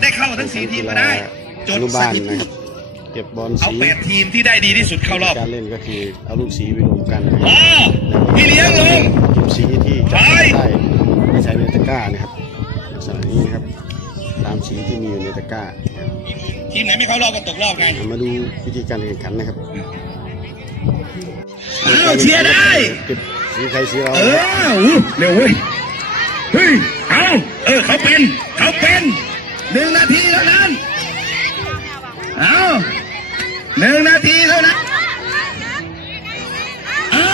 ได้เข้าทั้งสี่ทีมก็ได้จอดนุสบาลถิตินะครับเก็บบอลเอาสีแปดทีมที่ได้ดีที่สุดเข้ารอบ การเล่นก็คือเอาลูกสีไปรวมกันนะครับอ๋อพี่เลี้ยงลง เก็บสีที่จับไปได้ไม่ใช้ในตะกร้านะครับลักษณะนี้นะครับ ตามสีที่มีอยู่ในตะกร้านะครับทีมไหนไม่เข้ารอบก็ตกรอบไงเอามาดูวิธีการแข่งขันนะครับอ้าวเชียร์ได้ เก็บสีใครสีเราเอออู้เร็วเว้ย เฮ้ย เอาเออเขาเป็น เขาเป็น เอาหนึ่งนาทีเท่านั้นเอา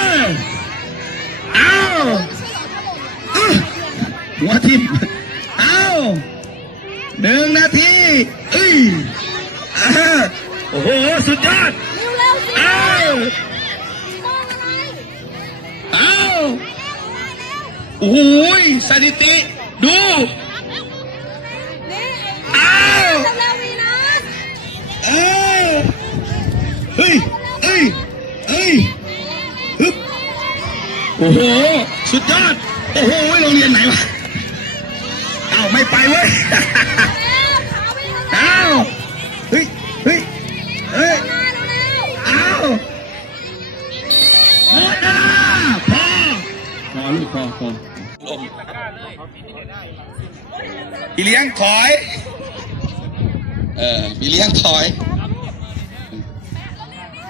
เอาหัวทิมเอาหนึ่งนาทีเอ้ยอ่าโอ้โห สุดยอดเอาเอาโอ้โหสถิติ ดู อ้โห สุดยอด โอ้โหโรงเรียนไหนวะอ้าวไม่ไปเว้ยเร็วขาไปทางอ้าวเฮ้ย เฮ้ย เฮ้ยหน้าเร็วอ้าวหมดเวลาพอพอลูกพอพอลมพี่เลี้ยงถอย เออพี่เลี้ยงถอย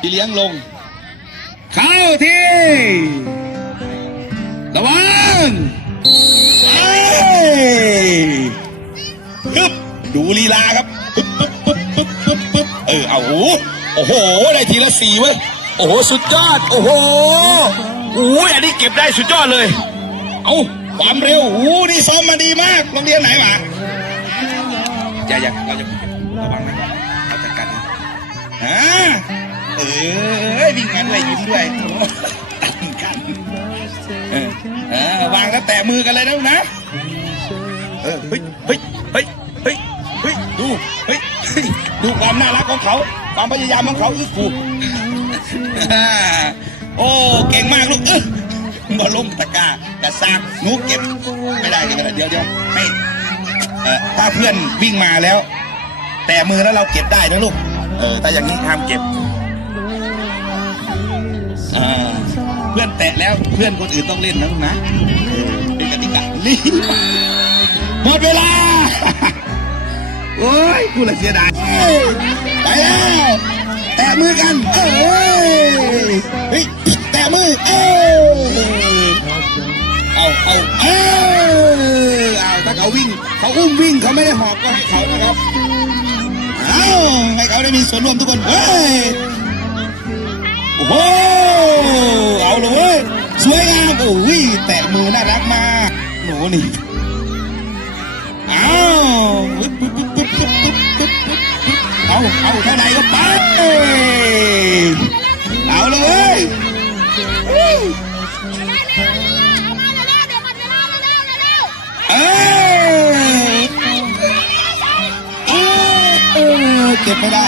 พี่เลี้ยงลง เข้าที่ ระวังเอ้ยปึ๊บดูลีลาครับปึ๊บปึ๊บปึ๊บปึ๊บปึ๊บปึ๊บเออเอาโอ้โหโอ้โหได้ทีละสี่เว้ยโอ้โหสุดยอดโอ้โหโอ้ยอันนี้เก็บได้สุดยอดเลย เอาความเร็วโอ้นี่ซ้อมมาดีมากโรงเรียนไหนวะอย่าอย่าเราจะระวังนะเราจัดการเองฮะเออวิ่งมาด้วยยิ้มด้วยโอ้โหตันกัน วางแล้วแตะมือกันเลยนะลูกนะเออเฮ้ยเฮ้ยเฮ้ยเฮ้ยเฮ้ยดูเฮ้ยเฮ้ยดูความน่ารักของเขา ความพยายามของเขาอีกกูโอ้เก่งมากลูกเออบอลลงตะกร้ากระซากหนูเก็บไม่ได้เก็บไม่ได้เดี๋ยวเดี๋ยวให้ถ้าเพื่อนวิ่งมาแล้ว แต่มือแล้วเราเก็บได้นะลูกเออถ้าอย่างนี้ห้ามเก็บอ่า เพื่อนแตะแล้วเพื่อนคนอื่นต้องเล่นนะลูกนะเป็นกติกาลีหมดเวลา โอ้ยกูละเสียดายเอ้ยไปแล้วแตะมือกัน เอ้ยเฮ้ยแตะมือ เอ้ยเอาเอาเอ้ยเอาถ้าเขาวิ่ง เขาอุ้มวิ่งเขาไม่ได้หอบก็ให้เขานะครับเอาให้เขาได้มีส่วนร่วมทุกคนเฮ้ยโอ้โห เอาเลยสวยงามโอ้ยแตะมือน่ารักมาก หนูนี่เอาปึ๊เอาเอาเท่าไหร่ก็ไปเอาเลยเว้เออเก็บไม่ได้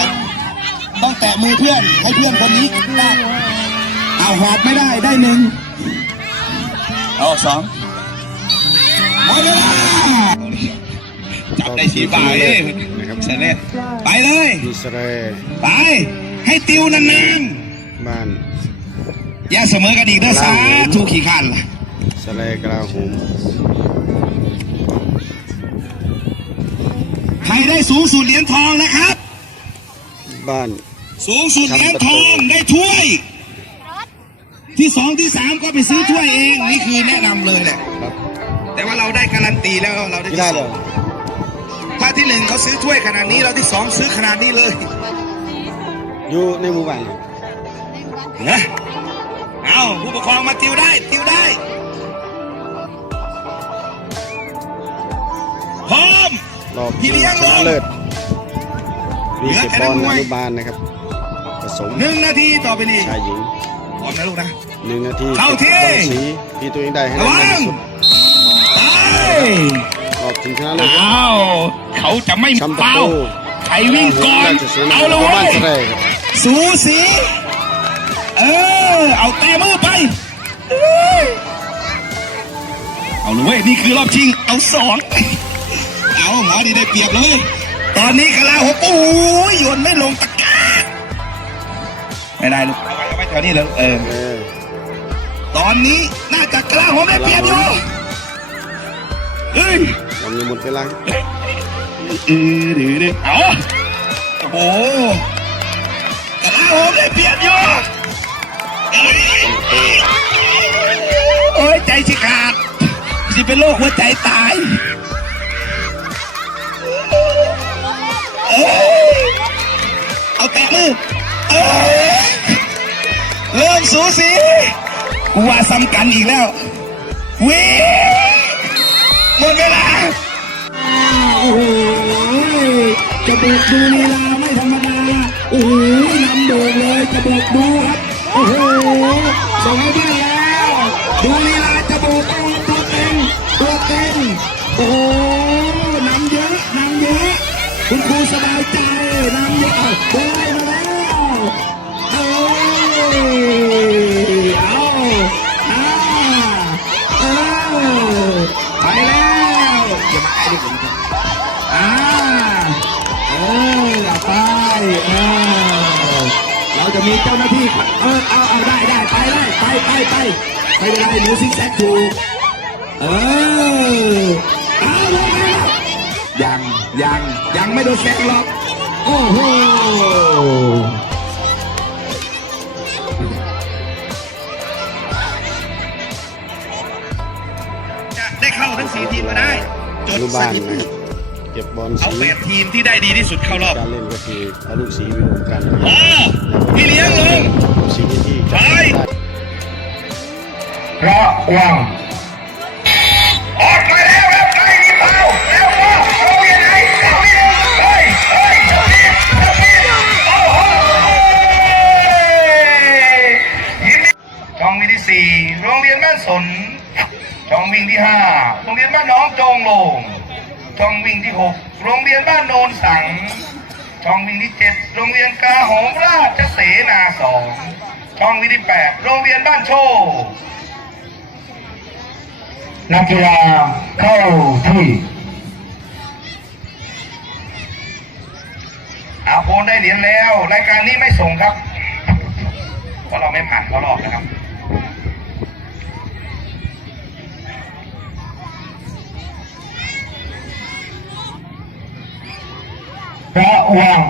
ต้องแตะมือเพื่อนให้เพื่อนคนนี้ได้ เอาหอบไม่ได้ได้หนึ่งเอาสองหมดเวลาจับได้สีฟ้าเอ้ยนะครับเสร็จแล้วไปเลย อิสราเอลไป ให้ติวนานบ้านๆอย่าเสมอกันอีกเด้อสาธุขี่ขันล่ะอิสราเอลกลาโหมใครได้สูงสุดเหรียญทองนะครับ บ้าน สูงสุดเหรียญทองได้ถ้วย ที่สองที่สามก็ไปซื้อถ้วยเอง นี่คือแนะนำเลยแหละครับ แต่ว่าเราได้การันตีแล้วเราได้กีที่ฬาสเลอยงถ้าที่หนึ่งเขาซื้อถ้วยขนาดนี้เราที่สองซื้อขนาดนี้เลยอยู่ในหมู่บ้านนะเอาผู้ปกครองมาติวได้ติวได้พร้อม รอบพี่เลี้ยงชนะลงเลิศมีเหลือเก็บแค่บอลนักมวยอนุบาลนะครับ ผสมหนึ่งนาทีต่อไปนี้ชายหญิง พร้อมนะลูกนะ หนึ่งนาทีเข้าที่ก็บบอลสีที่ตัวเองได้ให้ระได้วัมากงที่สุดไปรอบชิงชนะเลิศอ้าวเขาจะไม่แชมป์ตะเป้าปูใครวิ่งก่อนราชสีมาเอาเลยบ้าเว้นยสะเรครับสูสี เออ เอาแต่มือไป เอ้ยเอาเลยเว้ย นี่คือรอบชิง เอาสองเอาหมอดีได้เปรียบเลย ตอนนี้กะลาหกโอ้ยโยนไม่ลงตะกร้าไม่ได้ลูกเอาไว้เอาไว้แถวนี้เลยเออเออตอนนี้น่าจะกระลาหัวแม่เปรียบอยู่เฮ้ยมันมีหมดเวลาเออดื้อดื้อเอาโอ้โหกระลาหัวแม่เปรียบอยู่โอ้ยใจสิขาดสิเป็นโรคหัวใจตายเอ้ยเอาแตะมือเอ้ยเริ่มสูสี กูว่าซ้ำกันอีกแล้ววิ่งหมดเวลาโอ้โหจะเบิกดูลีลาไม่ธรรมดาโอ้โหนำโด่งเลยจะเบิกดูครับโอ้โหส่งให้เพื่อนแล้วดูลีลาจะโบกตัวตัวเต็งตัวเต็งโอ้โหนำเยอะนำเยอะคุณครูสบายใจนำเยอะเอาเดินมาแล้ว ออเราจะมีเจ้าหน้าที่ครับเออเอาเอาได้ได้ไปได้ไปไปไปไม่เป็นไรหนูซิกแซกถูกเออเอาลงไปแล้วยังยังยังไม่โดนแซงหรอกโอ้โหจะได้เข้าทั้งสี่ทีมมาได้จอนนุสบาลถินะติครับ เก็บบอลเอาสีแปดทีมที่ได้ดีที่สุดเข้ารอบ การเล่นก็คือเอาลูกสีไปรวมกันโอ้พี่เลี้ยงลง ลูกสีที่จะไป ได้ ระวังออกมาแล้วครับใครมีเป้าแล้วก็เอาอย่างไรเอาอย่างไรเฮ้ยเฮ้ยเฮ้ยเฮ้ยโอ้โหยินดีช่องวิ่งที่สี่โรงเรียนบ้านสนช่องวิ่งที่ห้าโรงเรียนบ้านน้องโจงโลง ช่องวิ่งที่หกโรงเรียนบ้านโนนสัง ช่องวิ่งที่เจ็ดโรงเรียนกาหงราชเสนาสองช่องวิ่งที่แปดโรงเรียนบ้านโชนักกีฬาเข้าที่อาโพนได้เหรียญแล้ว รายการนี้ไม่ส่งครับเพราะเราไม่ผ่านเข้ารอบนะครับ ระวัง